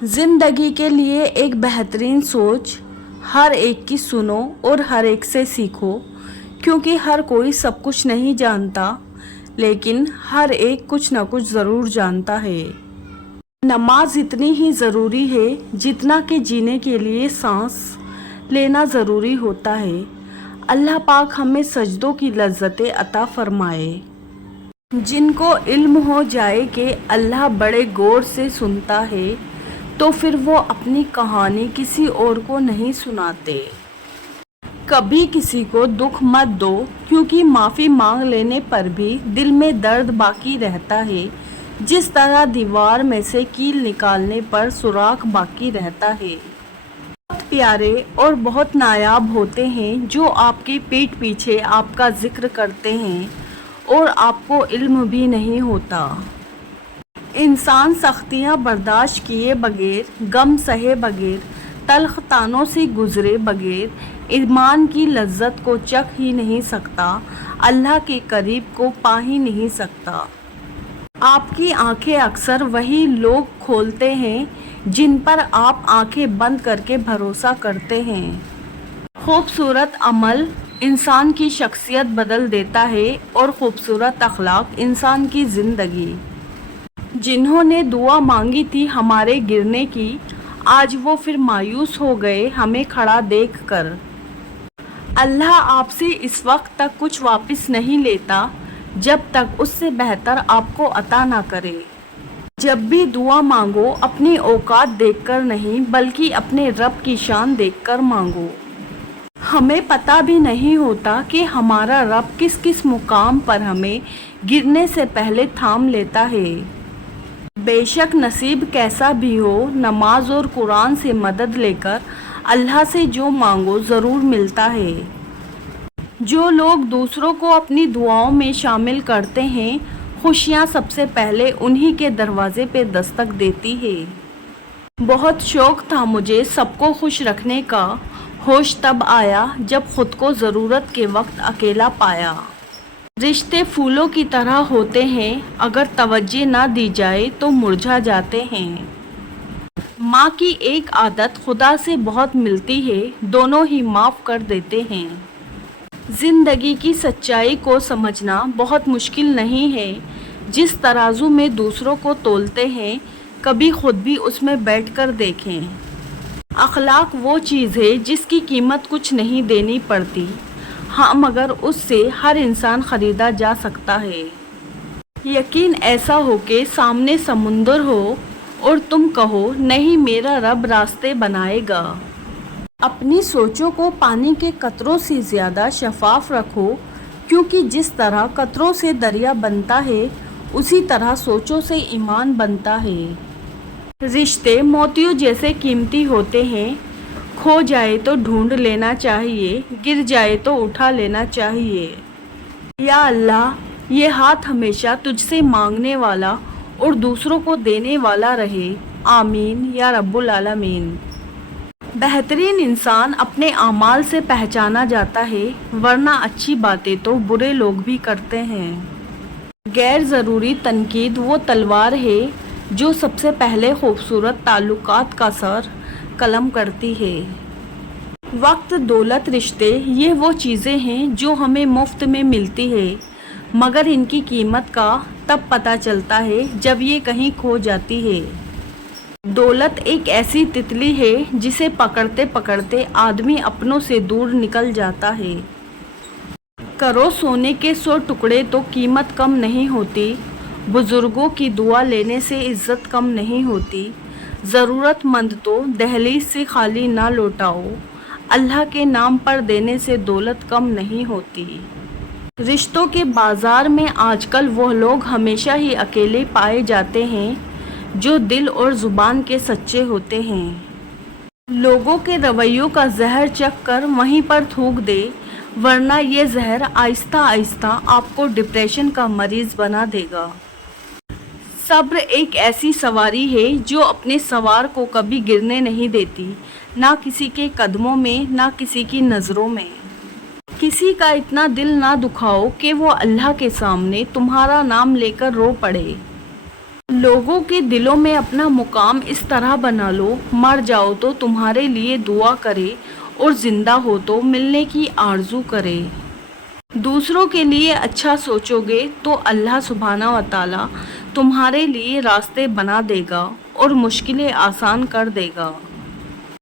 ज़िंदगी के लिए एक बेहतरीन सोच, हर एक की सुनो और हर एक से सीखो, क्योंकि हर कोई सब कुछ नहीं जानता, लेकिन हर एक कुछ ना कुछ ज़रूर जानता है। नमाज इतनी ही ज़रूरी है जितना कि जीने के लिए सांस लेना ज़रूरी होता है। अल्लाह पाक हमें सजदों की लज्जतें अता फरमाए। जिनको इल्म हो जाए कि अल्लाह बड़े गौर से सुनता है, तो फिर वो अपनी कहानी किसी और को नहीं सुनाते। कभी किसी को दुख मत दो, क्योंकि माफ़ी मांग लेने पर भी दिल में दर्द बाकी रहता है, जिस तरह दीवार में से कील निकालने पर सुराख बाकी रहता है। बहुत प्यारे और बहुत नायाब होते हैं जो आपकी पीठ पीछे आपका जिक्र करते हैं और आपको इल्म भी नहीं होता। इंसान सख्तियाँ बर्दाश्त किए बगैर, गम सहे बगैर, तल्ख तानों से गुजरे बगैर ईमान की लज्जत को चख ही नहीं सकता, अल्लाह के करीब को पा ही नहीं सकता। आपकी आंखें अक्सर वही लोग खोलते हैं जिन पर आप आंखें बंद करके भरोसा करते हैं। खूबसूरत अमल इंसान की शख्सियत बदल देता है और खूबसूरत अखलाक इंसान की ज़िंदगी। जिन्होंने दुआ मांगी थी हमारे गिरने की, आज वो फिर मायूस हो गए हमें खड़ा देखकर। अल्लाह आपसे इस वक्त तक कुछ वापस नहीं लेता जब तक उससे बेहतर आपको अता ना करे। जब भी दुआ मांगो अपनी औकात देखकर नहीं, बल्कि अपने रब की शान देखकर मांगो। हमें पता भी नहीं होता कि हमारा रब किस किस मुकाम पर हमें गिरने से पहले थाम लेता है। बेशक नसीब कैसा भी हो, नमाज और कुरान से मदद लेकर अल्लाह से जो मांगो ज़रूर मिलता है। जो लोग दूसरों को अपनी दुआओं में शामिल करते हैं, खुशियाँ सबसे पहले उन्हीं के दरवाजे पे दस्तक देती है। बहुत शौक़ था मुझे सबको खुश रखने का, होश तब आया जब खुद को ज़रूरत के वक्त अकेला पाया। रिश्ते फूलों की तरह होते हैं, अगर तवज्जो ना दी जाए तो मुरझा जाते हैं। माँ की एक आदत खुदा से बहुत मिलती है, दोनों ही माफ़ कर देते हैं। ज़िंदगी की सच्चाई को समझना बहुत मुश्किल नहीं है। जिस तराजू में दूसरों को तोलते हैं, कभी खुद भी उसमें बैठकर देखें। अखलाक वो चीज़ है जिसकी कीमत कुछ नहीं देनी पड़ती, हाँ, मगर उससे हर इंसान ख़रीदा जा सकता है। यकीन ऐसा हो कि सामने समुंदर हो और तुम कहो नहीं, मेरा रब रास्ते बनाएगा। अपनी सोचों को पानी के कतरों से ज़्यादा शफाफ रखो, क्योंकि जिस तरह कतरों से दरिया बनता है, उसी तरह सोचों से ईमान बनता है। रिश्ते मोतियों जैसे कीमती होते हैं, खो जाए तो ढूंढ लेना चाहिए, गिर जाए तो उठा लेना चाहिए। या अल्लाह, ये हाथ हमेशा तुझसे मांगने वाला और दूसरों को देने वाला रहे। आमीन या रब्बुल आलमीन। बेहतरीन इंसान अपने आमाल से पहचाना जाता है, वरना अच्छी बातें तो बुरे लोग भी करते हैं। गैर ज़रूरी तनकीद वो तलवार है जो सबसे पहले खूबसूरत ताल्लुकात का सर कलम करती है। वक्त, दौलत, रिश्ते, ये वो चीज़ें हैं जो हमें मुफ्त में मिलती है, मगर इनकी कीमत का तब पता चलता है जब ये कहीं खो जाती है। दौलत एक ऐसी तितली है जिसे पकड़ते पकड़ते आदमी अपनों से दूर निकल जाता है। करो सोने के 100 टुकड़े तो कीमत कम नहीं होती, बुज़ुर्गों की दुआ लेने से इज़्ज़त कम नहीं होती। ज़रूरतमंद तो दहलीज से खाली ना लौटाओ, अल्लाह के नाम पर देने से दौलत कम नहीं होती। रिश्तों के बाज़ार में आजकल वह लोग हमेशा ही अकेले पाए जाते हैं जो दिल और ज़ुबान के सच्चे होते हैं। लोगों के रवैयों का जहर चख कर वहीं पर थूक दे, वरना ये जहर आहिस्ता आहिस्ता आपको डिप्रेशन का मरीज़ बना देगा। सब्र एक ऐसी सवारी है जो अपने सवार को कभी गिरने नहीं देती, ना किसी के कदमों में, ना किसी की नज़रों में। किसी का इतना दिल ना दुखाओ कि वो अल्लाह के सामने तुम्हारा नाम लेकर रो पड़े। لوگوں کے دلوں میں اپنا مقام اس طرح بنا لو، مر جاؤ تو تمہارے لیے دعا کرے اور زندہ ہو تو ملنے کی آرزو کرے۔ دوسروں کے لیے اچھا سوچو گے تو اللہ سبحانہ و تعالیٰ تمہارے لیے راستے بنا دے گا اور مشکلیں آسان کر دے گا۔